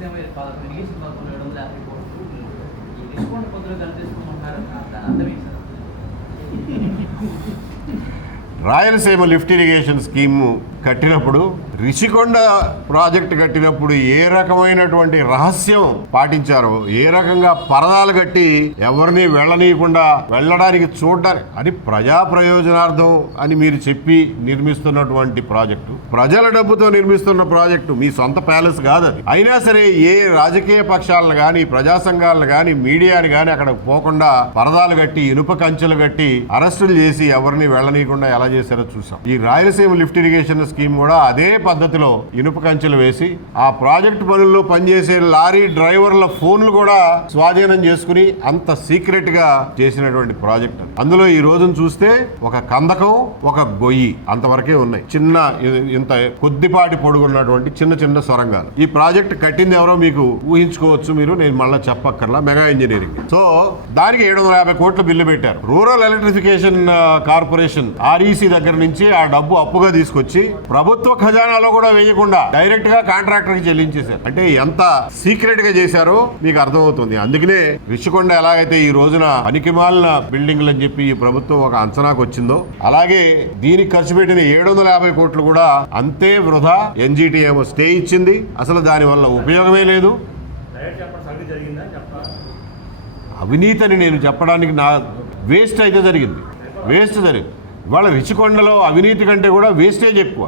Rayalaseema irrigation పథకంలో 750 కోట్లు ఈ రిషికొండ పద్ధతిలో కల్పిస్తున్నారని దాని అర్థం ఏంటి sir? Rayalaseema lift irrigation scheme కట్టినప్పుడు, రిషికొండ ప్రాజెక్టు కట్టినప్పుడు ఏ రకమైనటువంటి రహస్యం పాటించారో, ఏ రకంగా పరదాలు కట్టి ఎవరిని వెళ్ళనీయకుండా వెళ్ళడానికి చూడడానికి అది ప్రజా ప్రయోజనార్థం అని మీరు చెప్పి నిర్మిస్తున్నటువంటి ప్రాజెక్టు, ప్రజల డబ్బుతో నిర్మిస్తున్న ప్రాజెక్టు, మీ సొంత ప్యాలెస్ కాదు అది. అయినా సరే ఏ రాజకీయ పక్షాలను కానీ, ప్రజా సంఘాలను కానీ, మీడియాని కానీ అక్కడ పోకుండా పరదాలు కట్టి, ఇనుప కంచెలు కట్టి అరెస్టులు చేసి ఎవరిని వెళ్ళనీయకుండా ఎలా చేశారో చూసాం. ఈ రాయలసీమ లిఫ్ట్ ఇరిగేషన్ స్కీమ్ కూడా అదే పద్ధతిలో ఇనుప కంచెలు వేసి ఆ ప్రాజెక్టు పనుల్లో పనిచేసే లారీ డ్రైవర్ల ఫోన్లు కూడా స్వాధీనం చేసుకుని అంత సీక్రెట్ గా చేసినటువంటి ప్రాజెక్ట్. అందులో ఈ రోజును చూస్తే ఒక కందకం, ఒక గొయ్యి అంతవరకే ఉన్నాయి. చిన్న ఇంత కొద్దిపాటి పొడుగున్నటువంటి చిన్న చిన్న సొరంగాలు. ఈ ప్రాజెక్ట్ కట్టింది ఎవరో మీకు ఊహించుకోవచ్చు మీరు, నేను మళ్ళీ చెప్పక్కర్లా. Mega engineering. సో దానికి 750 కోట్ల బిల్లు పెట్టారు. రూరల్ ఎలక్ట్రిఫికేషన్ కార్పొరేషన్ REC దగ్గర నుంచి ఆ డబ్బు అప్పుగా తీసుకొచ్చి ప్రభుత్వ ఖజానాలో కూడా వేయకుండా డైరెక్ట్ గా కాంట్రాక్టర్ కి చెల్లించేశారు. అంటే ఎంత సీక్రెట్ గా చేశారో మీకు అర్థమవుతుంది. అందుకనే రిషికొండ ఎలాగైతే ఈ రోజున పనికిమాలిన బిల్డింగ్లు అని చెప్పి ఈ ప్రభుత్వం ఒక అంచనాకు వచ్చిందో, అలాగే దీనికి ఖర్చు పెట్టిన 750 కోట్లు కూడా అంతే వృధా. NGT ఏమో స్టే ఇచ్చింది, అసలు దాని వల్ల ఉపయోగమే లేదు. అవినీతి అని నేను చెప్పడానికి నా వేస్ట్ అయితే జరిగింది. ఇవాళ రిషికొండలో అవినీతి కంటే కూడా వేస్టేజ్ ఎక్కువ.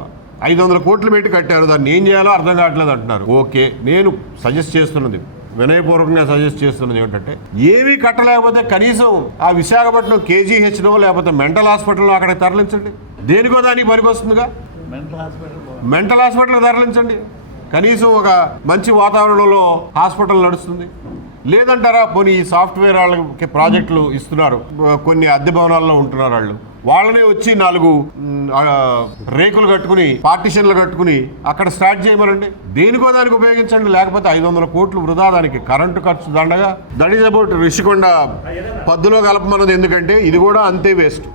500 కోట్లు పెట్టి కట్టారు, దాన్ని ఏం చేయాలో అర్థం కావట్లేదు అంటున్నారు. ఓకే, నేను సజెస్ట్ చేస్తున్నది, వినయపూర్వకంగా సజెస్ట్ చేస్తున్నది ఏంటంటే, ఏమీ కట్టలేకపోతే కనీసం ఆ విశాఖపట్నం KGHలో లేకపోతే మెంటల్ హాస్పిటల్లో అక్కడికి తరలించండి. దేనికో దానికి పనికి వస్తుందిగా. మెంటల్ హాస్పిటల్కి తరలించండి. కనీసం ఒక మంచి వాతావరణంలో హాస్పిటల్ నడుస్తుంది. లేదంటారా, పోనీ ఈ సాఫ్ట్వేర్ వాళ్ళకి ప్రాజెక్టులు ఇస్తున్నారు, కొన్ని అద్దె భవనాల్లో ఉంటున్నారు వాళ్ళనే వచ్చి 4 రేకులు కట్టుకుని, పార్టిషన్లు కట్టుకుని అక్కడ స్టార్ట్ చేయమనండి. దేనికో దానికి ఉపయోగించండి. లేకపోతే 500 కోట్లు వృధా. దానికి కరెంటు ఖర్చు దండగా. That is about Rushikonda. పద్దులో కలపమన్నది ఎందుకంటే ఇది కూడా అంతే వేస్ట్.